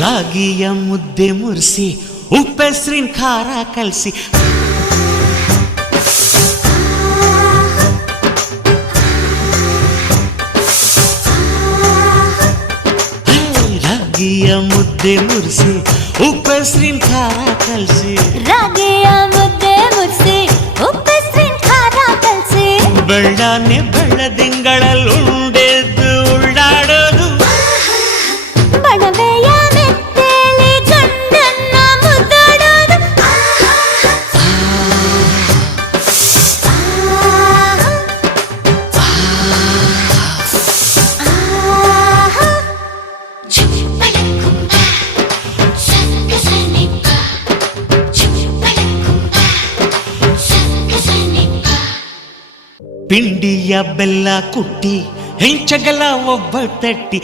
ರಾಗಿಯ ಮುದ್ದೆ ಮುರಿಸಿ ಉಪ್ಪೆಸರಿನ ಖಾರ ಕಲಸಿ ರಾಗಿಯ ಮುದ್ದೆ ಮುರಿಸಿ ಉಪ್ಪೆಸರಿನ ಖಾರ ಕಲಸಿ ರಾಗಿಯ ಮುದ್ದೆ ಮುರಿಸಿ ಉಪ್ಪೆಸರಿನ ಖಾರ ಕಲಸಿ ಬೆಳ್ಳನೆ ಬೆಳ್ಳದಿಂಗಳಲ್ಲುಂಡೆದ್ದು ಉಳ್ಳಾಡೋದು ಬಣವೆಯ ಮೆತ್ತೇಲಿ ಗಂಡನ್ನ ಮುದ್ದಾಡೋದು ಪಿಂಡಿಯ ಬೆಲ್ಲ ಕುಟ್ಟಿ ಹೆಂಚಗಲ ಒಬ್ಬ ತಟ್ಟಿ